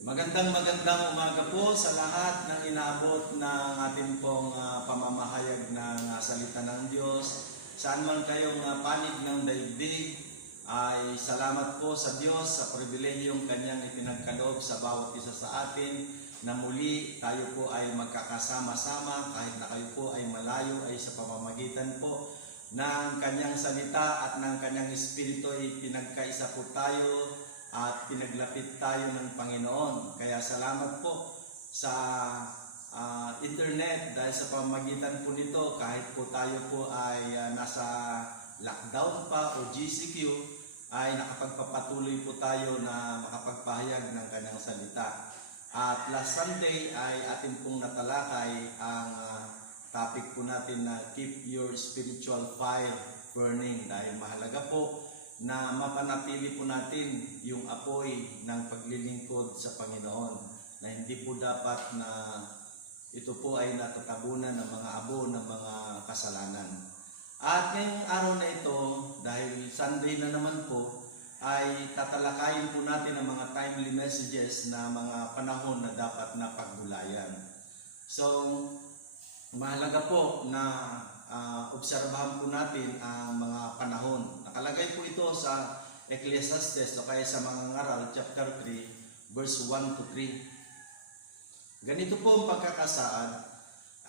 Magandang umaga po sa lahat ng inaabot ng ating pong pamamahayag ng salita ng Diyos. Saan man kayong panig ng daigdig, ay salamat po sa Diyos sa pribilehiyong Kanyang ipinagkaloob sa bawat isa sa atin na muli tayo po ay magkakasama-sama kahit na kayo po ay malayo ay sa pamamagitan po ng Kanyang salita at ng Kanyang Espiritu ay pinagkaisa po tayo at pinaglapit tayo ng Panginoon. Kaya salamat po sa internet dahil sa pamamagitan po nito kahit po tayo po ay nasa lockdown pa o GCQ ay nakapagpapatuloy po tayo na makapagpahayag ng Kanyang salita. At last Sunday ay atin pong natalakay ang topic po natin na keep your spiritual fire burning dahil mahalaga po na mapanatili po natin yung apoy ng paglilingkod sa Panginoon na hindi po dapat na ito po ay natatabunan ng mga abo ng mga kasalanan. At ngayong araw na ito, dahil Sunday na naman po, ay tatalakayin po natin ang mga timely messages na mga panahon na dapat na paggulayan. So, mahalaga po na obserbahan po natin ang mga panahon. Nakalagay po ito sa Ecclesiastes o kaya sa mga ngaral, chapter 3, verse 1 to 3. Ganito po ang pagkakasaad.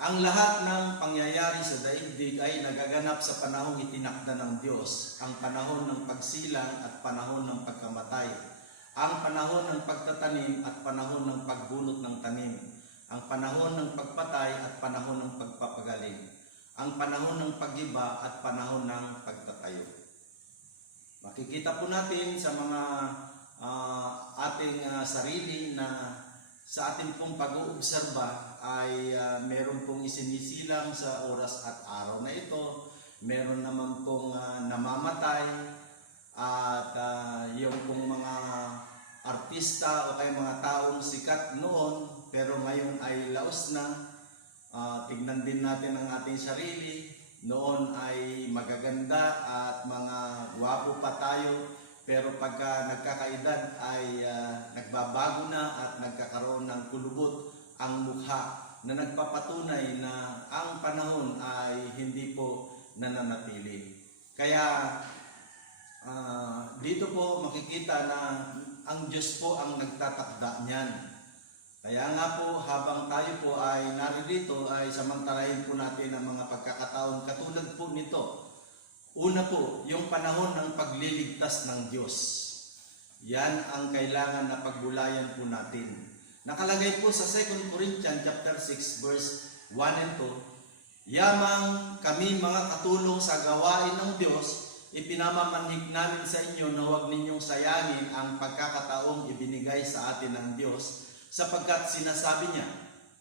Ang lahat ng pangyayari sa daigdig ay nagaganap sa panahong itinakda ng Diyos, ang panahon ng pagsilang at panahon ng pagkamatay, ang panahon ng pagtatanim at panahon ng pagbunot ng tanim, ang panahon ng pagpatay at panahon ng pagpapagaling, ang panahon ng pag-iba at panahon ng pagtatayo. Makikita po natin sa mga ating sarili na sa ating pong pag-uobserba ay meron pong isinisilang sa oras at araw na ito. Meron naman pong namamatay at yung pong mga artista o kaya mga taong sikat noon pero ngayon ay laos na. Tignan din natin ang ating sarili. Noon ay magaganda at mga gwapo pa tayo, pero pagka nagkakaedad ay nagbabago na at nagkakaroon ng kulubot ang mukha na nagpapatunay na ang panahon ay hindi po nananatili. Kaya dito po makikita na ang Diyos po ang nagtatakda niyan. Kaya nga po, habang tayo po ay naririto, ay samantalahin po natin ang mga pagkakataon katulad po nito. Una po, yung panahon ng pagliligtas ng Diyos. Yan ang kailangan na pagbulayan po natin. Nakalagay po sa 2 Corinthians chapter 6 verse 1 and 2, yamang kami mga katulong sa gawain ng Diyos, ipinamamanhik namin sa inyo na huwag ninyong sayangin ang pagkakataong ibinigay sa atin ng Diyos, sapagkat sinasabi niya,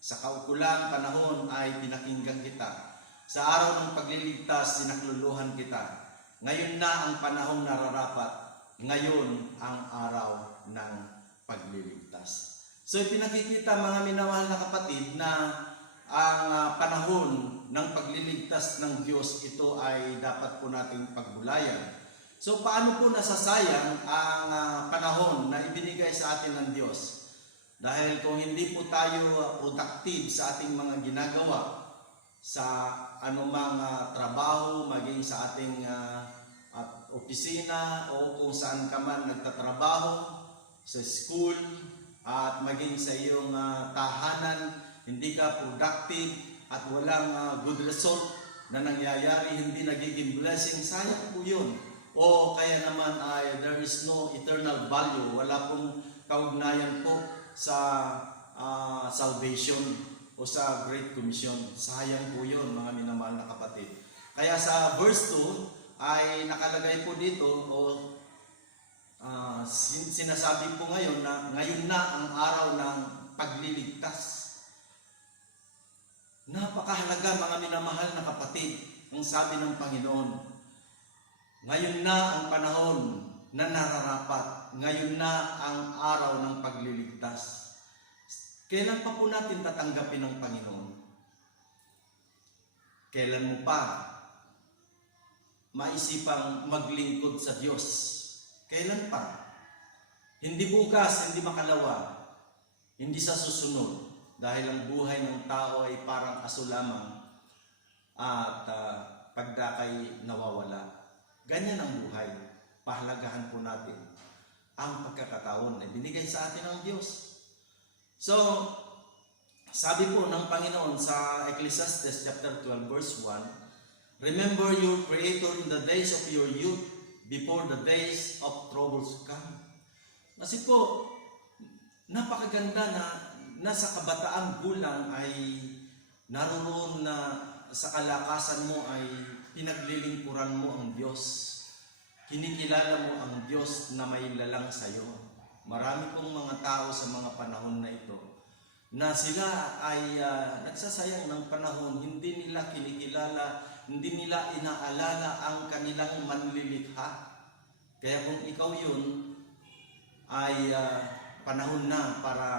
sa kaukulang panahon ay pinakinggan kita. Sa araw ng pagliligtas, sinakluluhan kita. Ngayon na ang panahong nararapat. Ngayon ang araw ng pagliligtas. So ipinakikita mga minamahal na kapatid na ang panahon ng pagliligtas ng Diyos, ito ay dapat po nating pagbulayan. So paano po nasasayang ang panahon na ibinigay sa atin ng Diyos? Dahil kung hindi po tayo productive sa ating mga ginagawa, sa anumang trabaho, maging sa ating opisina o kung saan ka man nagtatrabaho, sa school, at maging sa iyong tahanan, hindi ka productive at walang good result na nangyayari, hindi nagiging blessing, sayang po yun. O kaya naman ay there is no eternal value, wala pong kaugnayan po sa salvation o sa Great Commission. Sayang po yun, mga minamahal na kapatid. Kaya sa verse 2 ay nakalagay po dito o sinasabi po ngayon na ngayon na ang araw ng pagliligtas. Napakahalaga, mga minamahal na kapatid, ang sabi ng Panginoon. Ngayon na ang panahon na nararapat. Ngayon na ang araw ng pagliligtas. Kailan pa po natin tatanggapin ng Panginoon? Kailan mo pa maisipang maglingkod sa Diyos? Kailan pa? Hindi bukas, hindi makalawa. hindi sa susunod, dahil ang buhay ng tao ay parang aso lamang at pagdakay nawawala. Ganyan ang buhay. Pahalagahan po natin ang pagkakataon na binigay sa atin ng Diyos. So, sabi po ng Panginoon sa Ecclesiastes chapter 12 verse 1, "Remember your Creator in the days of your youth, before the days of troubles come." Kasi po, napakaganda na nasa kabataang gulang ay naroon na sa kalakasan mo ay pinaglilingkuran mo ang Diyos. Kinikilala mo ang Diyos na may lalang sa iyo. Marami pong mga tao sa mga panahon na ito na sila ay nagsasayang ng panahon, hindi nila kinikilala, hindi nila inaalala ang kanilang manlilikha. Kaya kung ikaw yun, ay panahon na para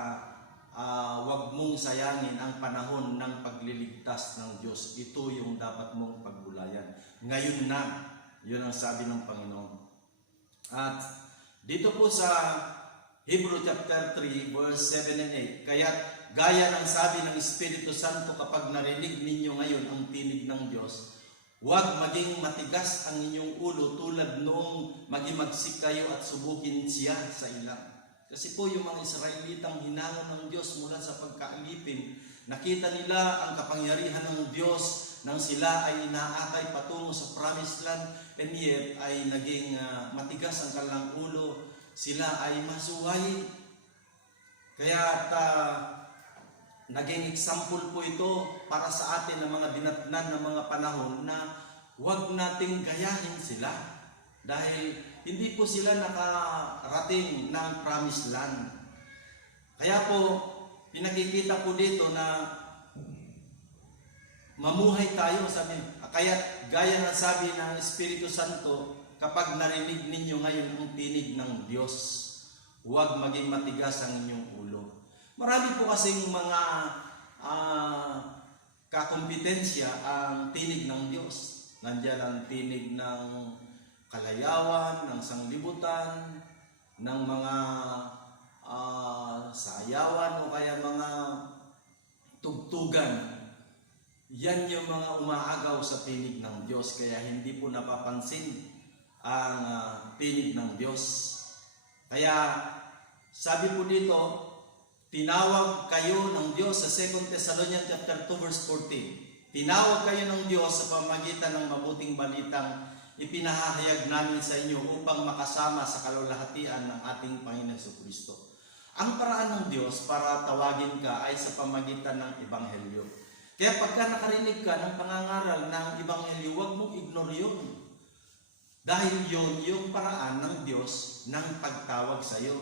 wag mong sayangin ang panahon ng pagliligtas ng Diyos. Ito yung dapat mong pagbulayan. Ngayon na, yun ang sabi ng Panginoon. At dito po sa Hebrew chapter 3 verse 7 and 8, "Kaya gaya ng sabi ng Espiritu Santo, kapag narinig ninyo ngayon ang tinig ng Diyos, huwag maging matigas ang inyong ulo tulad noong magimagsik kayo at subukin siya sa ilang." Kasi po yung mga Israelitang hinangon ng Diyos mula sa pagkaalipin, nakita nila ang kapangyarihan ng Diyos nang sila ay inaakay patungo sa promised land, and yet ay naging matigas ang kanilang ulo, sila ay masuway. Kaya naging example po ito para sa atin ng mga dinatnan ng mga panahon na huwag nating gayahin sila dahil hindi po sila nakarating ng promised land. Kaya po pinakikita po dito na mamuhay tayo, sabi. Kaya gaya ng sabi ng Espiritu Santo, kapag narinig ninyo ngayon ang tinig ng Diyos, huwag maging matigas ang inyong ulo. Marami po kasing mga kakompetensya ang tinig ng Diyos. Nandiyan ang tinig ng kalayawan, ng sanglibutan, ng mga sayawan o kaya mga tugtugan. Yan yung mga umaagaw sa tinig ng Diyos, kaya hindi po napapansin ang tinig ng Diyos. Kaya sabi po dito, tinawag kayo ng Diyos sa 2 Thessalonians chapter 2 verse 14. Tinawag kayo ng Diyos sa pamamagitan ng mabuting balitang ipinahahayag namin sa inyo upang makasama sa kalulahatian ng ating Panginoon Jesucristo. Ang paraan ng Diyos para tawagin ka ay sa pamamagitan ng Ebanghelyo. Kaya pagka nakarinig ka ng pangangaral ng Ebanghelyo, huwag mong ignore yun. Dahil yun yung paraan ng Diyos ng pagtawag sa iyo.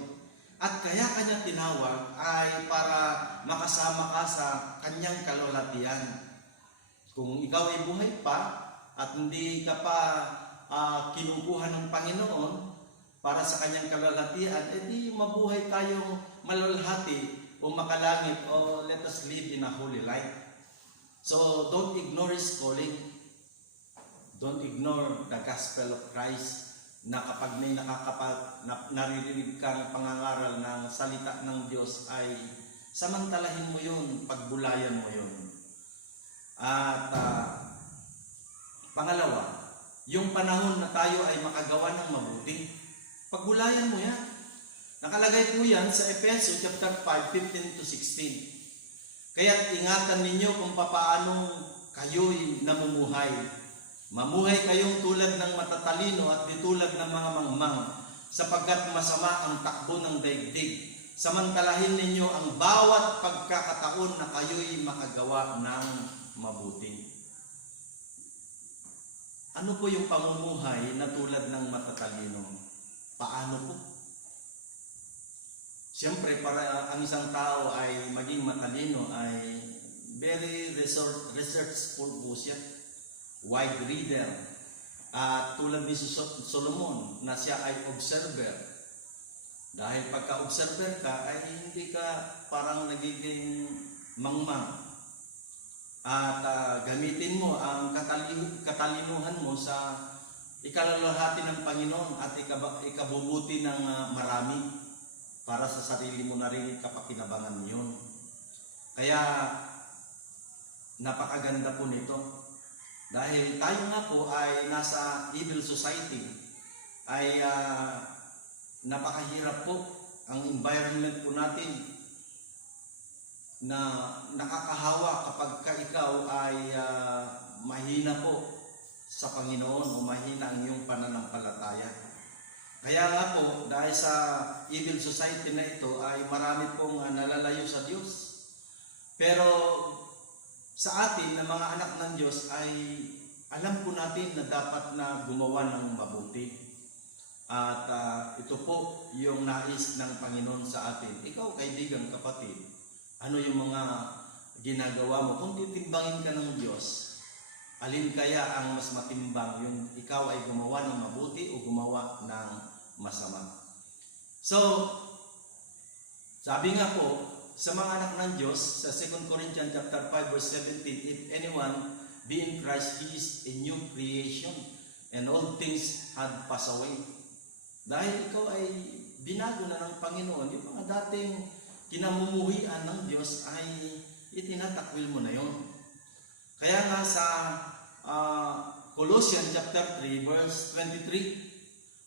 At kaya kanya tinawag ay para makasama ka sa kanyang kalulatian. Kung ikaw ay buhay pa at hindi ka pa kinukuha ng Panginoon para sa kanyang kalulatian, edi mabuhay tayong malalhati o makalangit o let us live in a holy life. So don't ignore His calling. Don't ignore the gospel of Christ, na kapag may naririnig kang pangangaral ng salita ng Diyos ay samantalahin mo yun, pagbulayan mo yun. At pangalawa, yung panahon na tayo ay makagawa ng mabuti, pagbulayan mo yan. Nakalagay po yan sa Efeso chapter 5, 15 to 16. Kaya't ingatan ninyo kung papaano kayo'y namumuhay. Mamuhay kayong tulad ng matatalino at di tulad ng mga mangmang, sapagkat masama ang takbo ng daigdig. Samantalahin ninyo ang bawat pagkakataon na kayo'y makagawa ng mabuti. Ano po yung pamumuhay na tulad ng matatalino? Paano po? Siyempre, para ang isang tao ay maging matalino ay very researchful po siya. Wide reader. Tulad ni Solomon na siya ay observer. Dahil pagka-observer ka ay hindi ka parang nagiging mangmang. At gamitin mo ang katalinuhan mo sa ikalulahati ng Panginoon at ikabubuti ng marami. para sa sarili mo na rin kapakinabangan yun. Kaya napakaganda po nito. Dahil tayo nga po ay nasa evil society, ay napakahirap po ang environment po natin na nakakahawa kapag ikaw ay mahina po sa Panginoon o mahina ang iyong pananampalataya. Kaya nga po, dahil sa evil society na ito ay marami pong nalalayo sa Diyos. Pero sa atin na mga anak ng Diyos ay alam po natin na dapat na gumawa ng mabuti. At ito po yung nais ng Panginoon sa atin. Ikaw, kaibigan, kapatid, ano yung mga ginagawa mo? Kung titimbangin ka ng Diyos, alin kaya ang mas matimbang? Yung ikaw ay gumawa ng mabuti o gumawa ng masama? So, sabi nga po, sa mga anak ng Diyos, sa 2 Corinthians chapter 5 verse 17, if anyone be in Christ, he is a new creation, and all things had passed away. Dahil ikaw ay binago na ng Panginoon, yung mga dating kinamumuhian ng Diyos ay itinatakwil mo na yon. Kaya nga sa Colossians chapter 3 verse 23,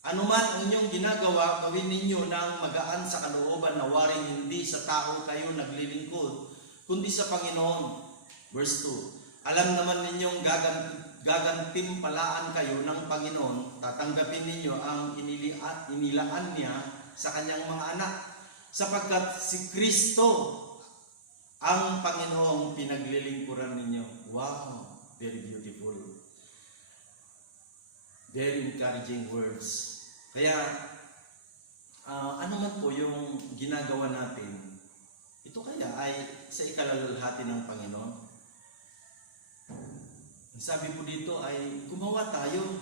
ano man ang inyong ginagawa, gawin ninyo ng magaan sa kalooban na waring hindi sa tao kayo naglilingkod, kundi sa Panginoon. Verse 2, alam naman ninyong gagantimpalaan kayo ng Panginoon, tatanggapin ninyo ang inilaan niya sa kanyang mga anak, sapagkat si Kristo ang Panginoong pinaglilingkuran ninyo. Wow, very beautiful. Very encouraging words. Kaya, ano man po yung ginagawa natin, ito kaya ay sa ikalalalhati ng Panginoon. Sabi po dito ay gumawa tayo,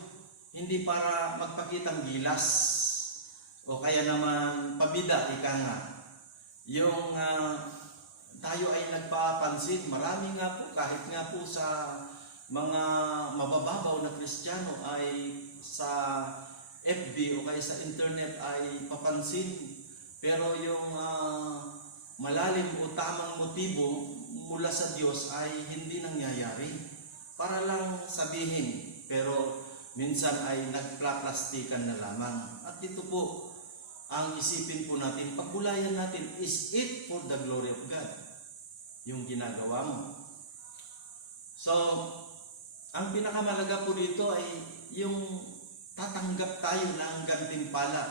hindi para magpakitang gilas o kaya naman pabida, ika nga. Yung tayo ay nagpapansin, marami nga po, kahit nga po sa mga mabababaw na Kristiyano ay sa FB o kaya sa internet ay papansin. Pero yung malalim o tamang motibo mula sa Diyos ay hindi nangyayari. Para lang sabihin, pero minsan ay nagplaplastikan na lamang. At ito po, ang isipin po natin, pagbulayan natin, is it for the glory of God? Yung ginagawa mo. So, ang pinakamalaga po dito ay yung tatanggap tayo ng gantimpala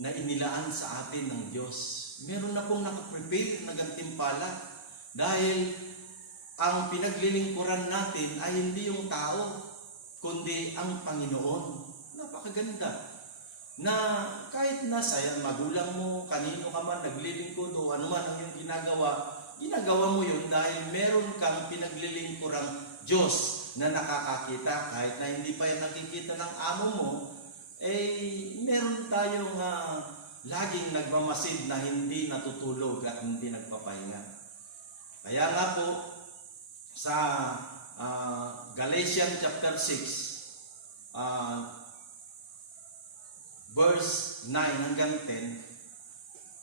na inilaan sa atin ng Diyos. Meron na pong nakaprepare na gantimpala dahil ang pinaglilingkuran natin ay hindi yung tao, kundi ang Panginoon. Napakaganda. Na kahit nasa magulang mo, kanino ka man naglilingkod o ano man ang iyong ginagawa mo yun dahil meron kang pinaglilingkurang Diyos na nakakakita. Kahit na hindi pa yan nakikita ng amo mo, eh meron tayong laging nagmamasid na hindi natutulog at hindi nagpapahinga. Kaya nga po, sa Galatians chapter 6, verse 9 hanggang 10,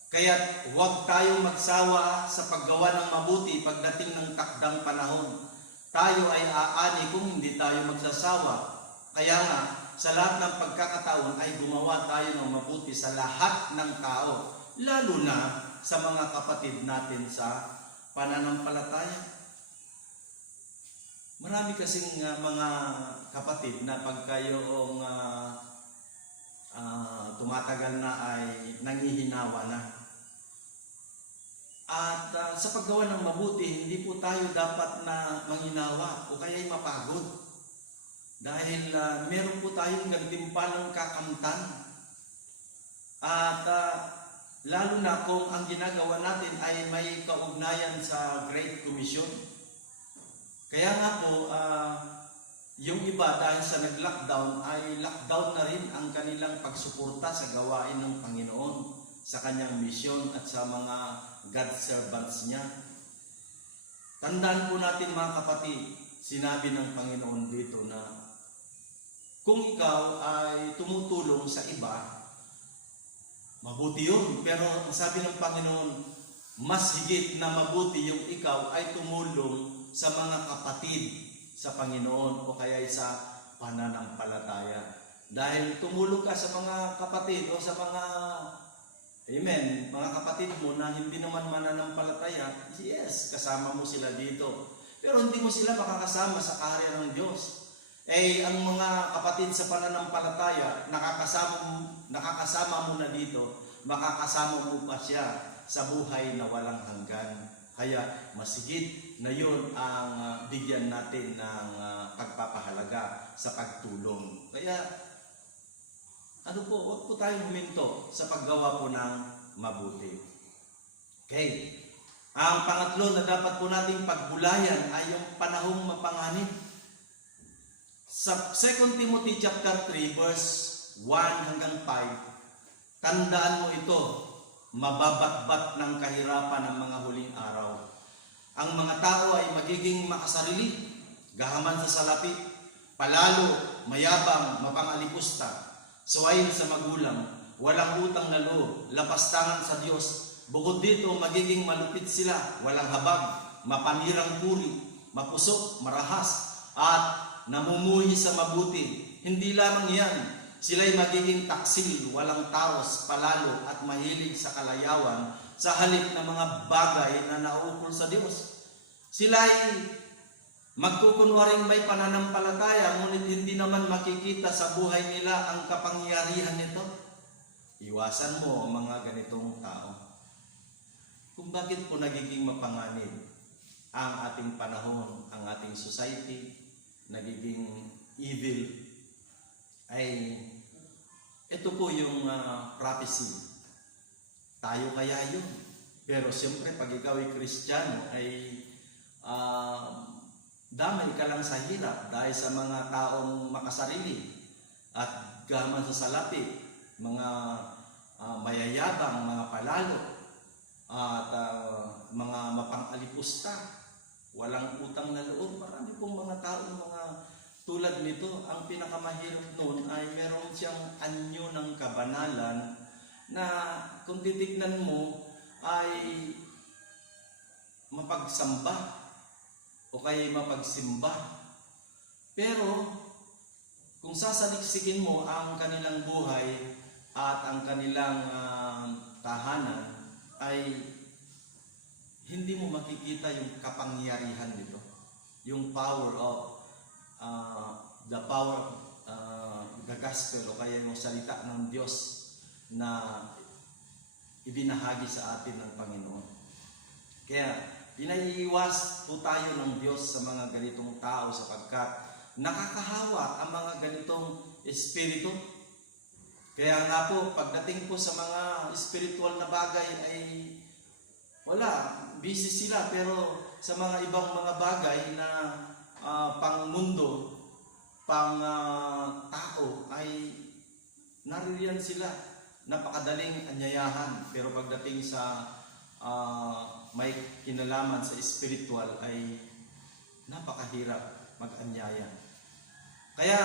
kaya't huwag tayong magsawa sa paggawa ng mabuti pagdating ng takdang panahon. Tayo ay aani kung hindi tayo magsasawa. Kaya nga, sa lahat ng pagkakataon ay gumawa tayo ng mabuti sa lahat ng tao, lalo na sa mga kapatid natin sa pananampalataya. Marami kasing mga kapatid na pag kayong tumatagal na ay nanghihinawa na. At sa paggawa ng mabuti, hindi po tayo dapat na manghinawa o kaya'y mapagod. Dahil meron po tayong gantimpalang kakamtan. At lalo na kung ang ginagawa natin ay may kaugnayan sa Great Commission. Kaya nga po, yung iba dahil sa nag-lockdown ay lockdown na rin ang kanilang pagsuporta sa gawain ng Panginoon, sa kanyang misyon at sa mga God servants niya. Tandaan po natin mga kapatid, sinabi ng Panginoon dito na kung ikaw ay tumutulong sa iba, mabuti yun. Pero ang sabi ng Panginoon, mas higit na mabuti yung ikaw ay tumulong sa mga kapatid sa Panginoon o kaya sa pananampalataya. Dahil tumulong ka sa mga kapatid o sa mga, amen, mga kapatid mo na hindi naman mananampalataya, yes, kasama mo sila dito. Pero hindi mo sila makakasama sa kaharian ng Diyos. Ang mga kapatid sa pananampalataya, nakakasama mo na dito, makakasama mo pa siya sa buhay na walang hanggan. Kaya masigit na yun ang bigyan natin ng pagpapahalaga sa pagtulong. Kaya huwag po tayong huminto sa paggawa po ng mabuti. Okay. Ang pangatlo na dapat po nating pagbulayan ay yung panahong mapanganib. Sa 2 Timothy chapter 3 verse 1 hanggang 5, tandaan mo ito, mababatbat ng kahirapan ng mga huling araw. Ang mga tao ay magiging makasarili, gahaman sa salapi, palalo, mayabang, mapangalipusta, suwayin sa magulang, walang utang na loob, lapastangan sa Diyos. Bukod dito, magiging malupit sila, walang habag, mapanirang puri, mapusok, marahas, at namumuhi sa mabuti. Hindi lamang yan, sila'y magiging taksil, walang taros, palalo, at mahilig sa kalayawan sa halip ng mga bagay na nauukol sa Diyos. Sila'y magkukunwaring may pananampalataya, ngunit hindi naman makikita sa buhay nila ang kapangyarihan nito. Iwasan mo ang mga ganitong tao. Kung bakit po nagiging mapanganib ang ating panahon, ang ating society, nagiging evil, ay ito po yung prophecy. Tayo kaya yun. Pero siyempre pag ikaw ay Kristiyano ay damay ka lang sa hirap dahil sa mga taong makasarili at gaman sa salapi, mga mayayabang, mga palalo, at mga mapangalipusta, walang utang na loob. Marami pong mga tao, mga tulad nito. Ang pinakamahirap noon ay meron siyang anyo ng kabanalan na kung titignan mo ay mapagsamba o kaya mapagsimba. Pero kung sasaliksikin mo ang kanilang buhay at ang kanilang tahanan, ay hindi mo makikita yung kapangyarihan nito, yung power of the power of the gospel o kaya yung salita ng Diyos na ibinahagi sa atin ng Panginoon. Kaya pinaiiwas po tayo ng Diyos sa mga ganitong tao sapagkat nakakahawa ang mga ganitong espiritu. Kaya nga po, pagdating po sa mga spiritual na bagay ay wala, busy sila. Pero sa mga ibang mga bagay na pang mundo, pang tao, ay naririyan sila. Napakadaling anyayahan. Pero pagdating sa may kinalaman sa spiritual ay napakahirap mag-anyaya. Kaya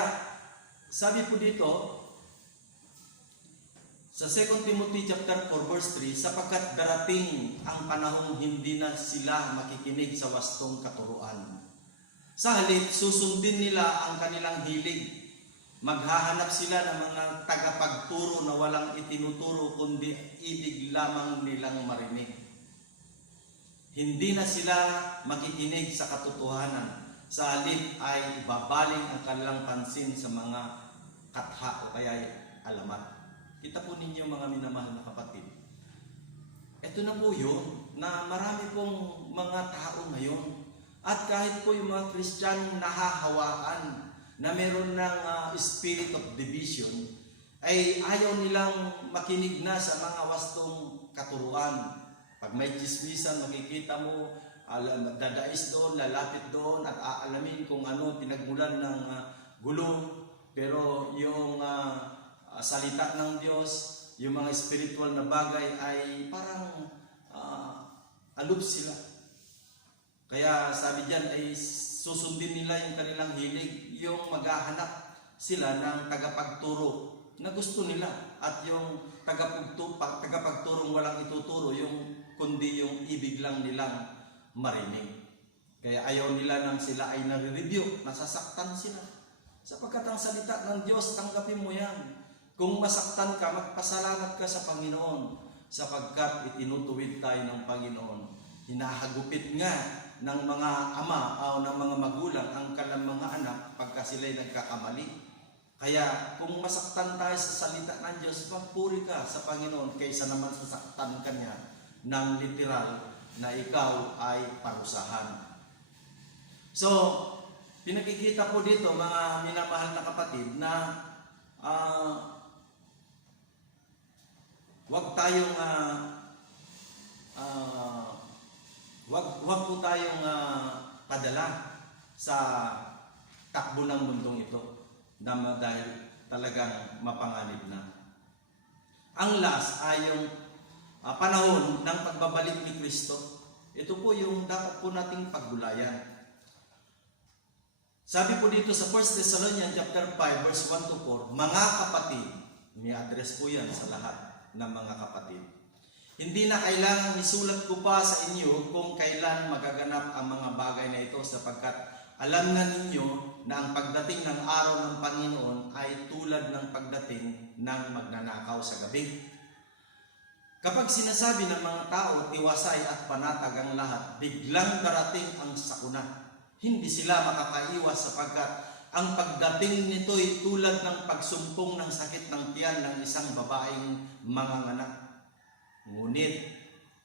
sabi po dito, sa 2 Timothy chapter 4 verse 3, sapagkat darating ang panahong hindi na sila makikinig sa wastong katuruan. Sa halip, susundin nila ang kanilang hilig. Maghahanap sila ng mga tagapagturo na walang itinuturo kundi ibig lamang nilang marinig. Hindi na sila makikinig sa katotohanan. Sa halip ay babaling ang kanilang pansin sa mga katha o kaya alamat. Kita po ninyo mga minamahal na kapatid. Ito na po yun, na marami pong mga tao ngayon. At kahit po yung mga Kristiyanong nahahawaan na meron ng spirit of division, ay ayaw nilang makinig na sa mga wastong katuruan. Pag may chismisan, makikita mo, dadais doon, lalapit doon, at aalamin kung ano pinagmulan ng gulo. Pero yung salita ng Diyos, yung mga spiritual na bagay ay parang aloof sila. Kaya sabi diyan ay susundin nila yung kanilang hilig, yung maghahanap sila ng tagapagturo na gusto nila at yung tagapagturong walang ituturo, kundi yung ibig lang nilang marinig. Kaya ayaw nila nang sila ay nare-review, nasasaktan sila. Sapagkat ang salita ng Diyos, tanggapin mo yan. Kung masaktan ka, magpasalamat ka sa Panginoon, sapagkat itinutuwid tayo ng Panginoon. Hinahagupit nga ng mga ama o ng mga magulang ang kanilang mga anak pagka sila'y nagkakamali. Kaya kung masaktan tayo sa salita ng Diyos, magpuri ka sa Panginoon kaysa naman sasaktan ka niya ng literal na ikaw ay parusahan. So, pinakikita po dito mga minamahal na kapatid na wag po tayong padala sa takbo ng mundong ito dahil talagang mapanganib na. Ang last ay yung panahon ng pagbabalik ni Kristo. Ito po yung dapat po nating paggulayan. Sabi po dito sa 1 Thessalonians chapter 5 verse 1 to 4, mga kapatid, ni-address po yan sa lahat ng mga kapatid. Hindi na kailangan isulat ko pa sa inyo kung kailan magaganap ang mga bagay na ito sapagkat alam na ninyo na ang pagdating ng araw ng Panginoon ay tulad ng pagdating ng magnanakaw sa gabi. Kapag sinasabi ng mga tao, tiwasay at panatag ang lahat, biglang darating ang sakuna. Hindi sila makakaiwas sapagkat ang pagdating nito'y tulad ng pagsumpong ng sakit ng tiyan ng isang babaeng manganganak. Ngunit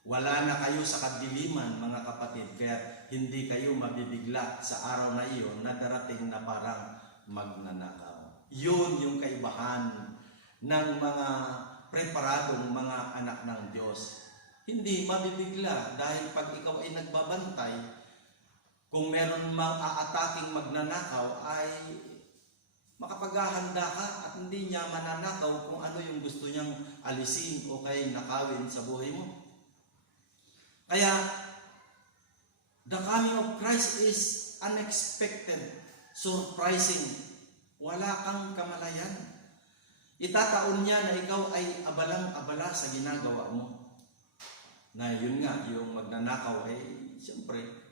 wala na kayo sa kadiliman, mga kapatid, kaya hindi kayo mabibigla sa araw na iyon na darating na parang magnanakaw. Yun yung kaibahan ng mga preparadong mga anak ng Diyos. Hindi mabibigla dahil pag ikaw ay nagbabantay, kung meron mang aataking magnanakaw ay makapaghahanda ka at hindi niya mananakaw kung ano yung gusto niyang alisin o kaya nakawin sa buhay mo. Kaya, the coming of Christ is unexpected, surprising. Wala kang kamalayan. Itataon niya na ikaw ay abalang-abala sa ginagawa mo. Na yun nga, yung magnanakaw ay siyempre,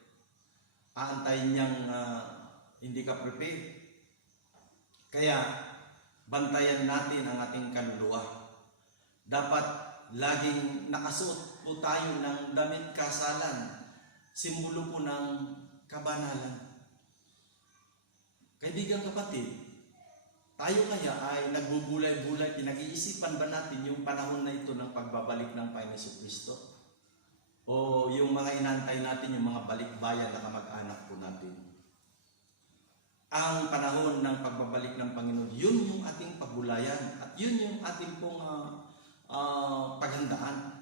aantayin niyang hindi ka prepared. Kaya, bantayan natin ang ating kaluluwa. Dapat laging nakasuot po tayo ng damit kasalan, simbolo po ng kabanalan. Kaibigan kapatid, tayo kaya ay nagbubulay-bulay, pinag-iisipan ba natin yung panahon na ito ng pagbabalik ng Panginoon Kristo? O yung mga inantay natin, yung mga balikbayan na kamag-anak po natin. Ang panahon ng pagbabalik ng Panginoon, yun yung ating pagbulayan at yun yung ating pong paghandaan.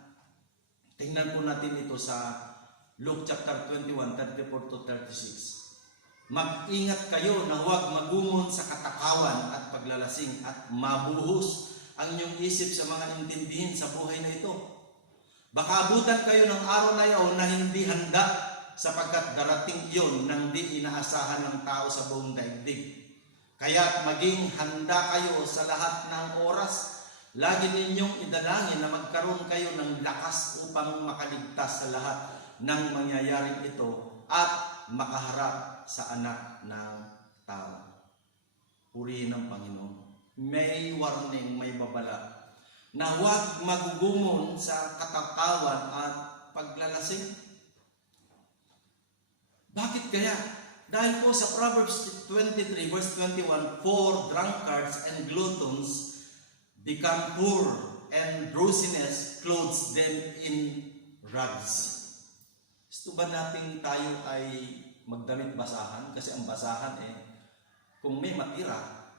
Tingnan po natin ito sa Luke chapter 21, 34 to 36. Mag-ingat kayo na huwag magumon sa katakawan at paglalasing at mabuhos ang inyong isip sa mga intindihin sa buhay na ito. Baka abutan kayo ng araw na iyon na hindi handa sapagkat darating iyon nang di inaasahan ng tao sa buong daigdig. Kaya maging handa kayo sa lahat ng oras. Lagi ninyong idalangin na magkaroon kayo ng lakas upang makaligtas sa lahat ng mangyayaring ito at makaharap sa anak ng tao. Purihin ng Panginoon. May warning, may babala na huwag magugumon sa katakawan at paglalasing. Bakit kaya? Dahil po sa Proverbs 23 verse 21, for drunkards and gluttons become poor, and drowsiness clothes them in rags. Gusto ba natin tayo ay magdamit basahan? Kasi ang basahan kung may matira,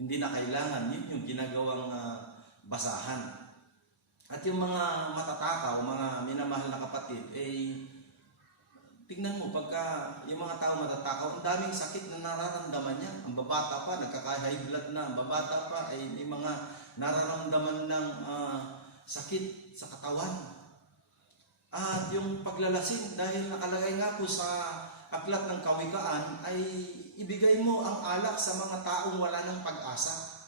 hindi na kailangan, yun yung ginagawang basahan. At yung mga matatakaw, mga minamahal na kapatid, tingnan mo, pagka yung mga tao matatakaw, ang daming sakit na nararamdaman niya. Ang babata pa, nagkaka-high blood na. Ang babata pa, ay may mga nararamdaman ng sakit sa katawan. At yung paglalasing, dahil nakalagay nga po sa aklat ng kawikaan, ay ibigay mo ang alak sa mga taong wala ng pag-asa.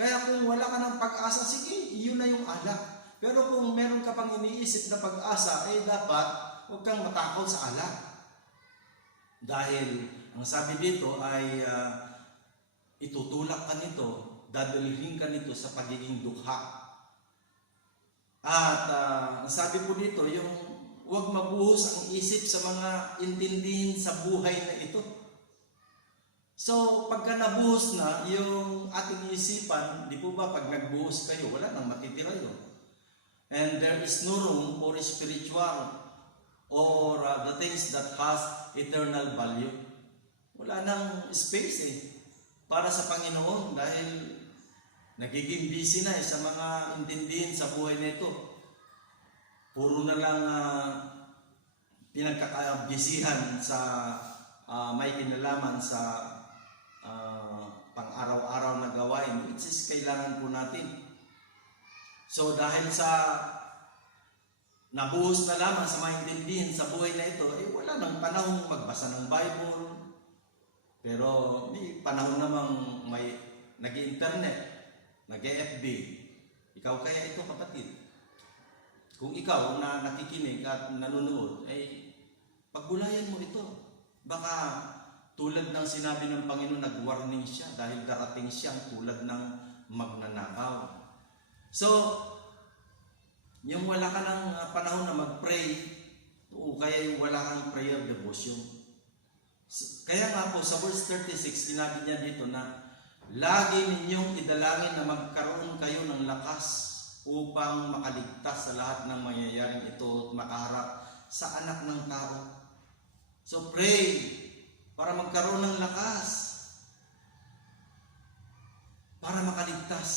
Kaya kung wala ka ng pag-asa, sige, yun na yung alak. Pero kung meron ka pang iniisip na pag-asa, dapat huwag kang matakot sa alak. Dahil ang sabi dito ay itutulak ka nito, dadalhin ka nito sa pagiging dukha. At ang sabi po dito, yung huwag mabuhos ang isip sa mga intindihin sa buhay na ito. So, pagka nabuhos na yung ating isipan, di po ba pag nagbuhos kayo, wala nang matitira yun. And there is no room for spiritual or the things that has eternal value. Wala nang space para sa Panginoon dahil nagiging busy na sa mga intindihin sa buhay na ito. Puro na lang pinagkakabisihan sa may kinalaman sa pang-araw-araw na gawain, which is kailangan po natin. So dahil sa nabuhos na lamang sa mga intindihin sa buhay na ito, wala nang panahon magbasa ng Bible. Pero may panahon namang may nag-internet, nag-FB. Ikaw kaya ito, kapatid. Kung ikaw na nakikinig at nanonood, paggulayan mo ito. Baka tulad ng sinabi ng Panginoon, nag-warning siya dahil darating siyang tulad ng magnanakaw. So, yung wala ka ng panahon na mag-pray, o kaya yung wala kang prayer devotion. Kaya nga po, sa verse 36, sinabi niya dito na, lagi ninyong idalangin na magkaroon kayo ng lakas upang makaligtas sa lahat ng mangyayaring ito at makaharap sa anak ng tao. So pray para magkaroon ng lakas, para makaligtas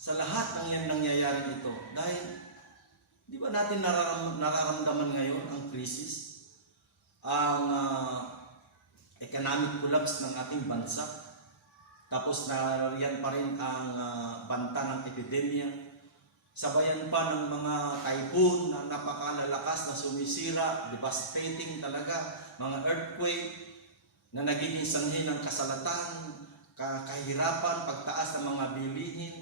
sa lahat ng yan nangyayaring ito. Dahil, di ba natin nararamdaman ngayon ang krisis, ang economic collapse ng ating bansa. Tapos nariyan pa rin ang banta ng epidemya. Sabayan pa ng mga typhoon na napakalalakas na sumisira, devastating talaga, mga earthquake na nagiging sanhi ng kasalatan, kahirapan, pagtaas ng mga bilihin.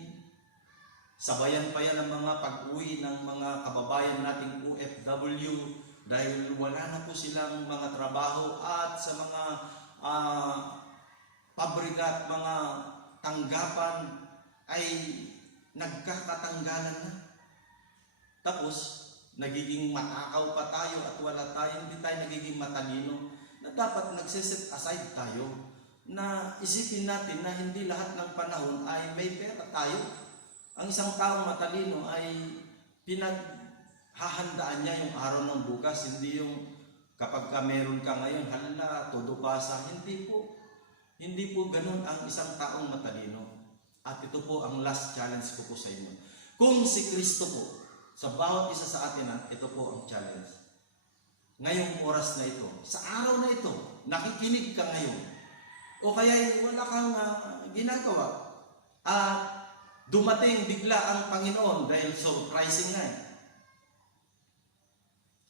Sabayan pa yan ng mga pag-uwi ng mga kababayan nating OFW dahil wala na po silang mga trabaho at sa mga pabrika at mga tanggapan ay nagkakatanggalan na. Tapos, nagiging matakaw pa tayo at wala tayo, hindi tayo nagiging matalino na dapat nagsiset aside tayo na isipin natin na hindi lahat ng panahon ay may pera tayo. Ang isang taong matalino ay pinaghahandaan niya yung araw ng bukas, hindi yung kapag ka meron ka ngayon, hala, todo pasa. Hindi po ganun ang isang taong matalino. At ito po ang last challenge ko po sa inyo. Kung si Kristo po, sa bawat isa sa atin, ito po ang challenge. Ngayong oras na ito, sa araw na ito, nakikinig ka ngayon, o kaya wala kang ginagawa, dumating bigla ang Panginoon dahil surprising nga.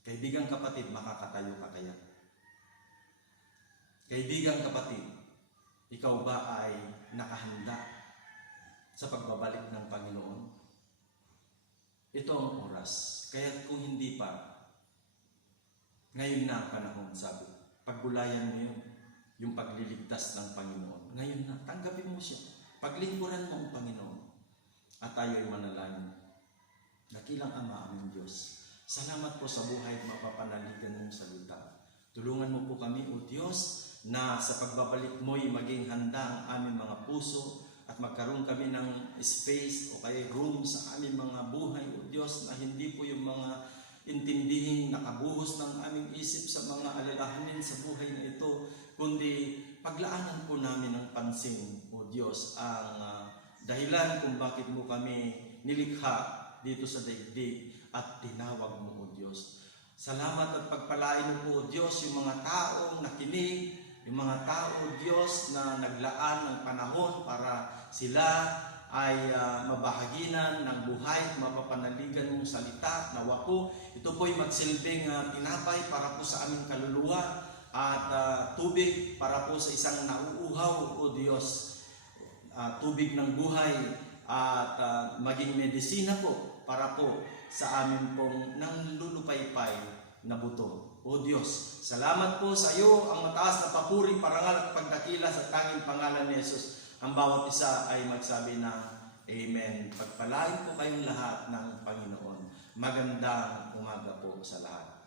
Kaibigang kapatid, makakatayo ka kaya? Kaibigang kapatid, ikaw ba ay nakahanda sa pagbabalik ng Panginoon? Ito ang oras. Kaya kung hindi pa, ngayon na ang panahon, sabi. Paggulayan mo yun, yung pagliligtas ng Panginoon. Ngayon na, tanggapin mo siya. Paglingkuran mo ang Panginoon. At tayo ay manalangin. Dakilang Ama, aming Diyos. Salamat po sa buhay at mapapanaligan mong salita. Tulungan mo po kami, O Diyos, na sa pagbabalik mo'y maging handa ang aming mga puso at magkaroon kami ng space o kaya room sa aming mga buhay, O Diyos, na hindi po yung mga intindihin nakabuhos ng aming isip sa mga alalahanin sa buhay na ito, kundi paglaanan po namin ng pansin, O Diyos, ang dahilan kung bakit mo kami nilikha dito sa daigdig at tinawag mo, O Diyos. Salamat at pagpalain mo po, O Diyos, yung mga taong nakinig, yung mga tao, O Diyos, na naglaan ng panahon para sila ay mabahaginan ng buhay at mapapanaligan mong salita. Nawa po, ito po'y magsilbing tinapay para po sa aming kaluluwa at tubig para po sa isang nauuhaw, O Diyos. Tubig ng buhay at maging medisina po para po sa amin pong nanlulupaypay na buto. O Diyos, salamat po sa iyo ang mataas na papuri, parangal at pagdakila sa tanging pangalan ni Jesus. Ang bawat isa ay magsabi ng Amen. Pagpalain po kayong lahat ng Panginoon. Magandang umaga po sa lahat.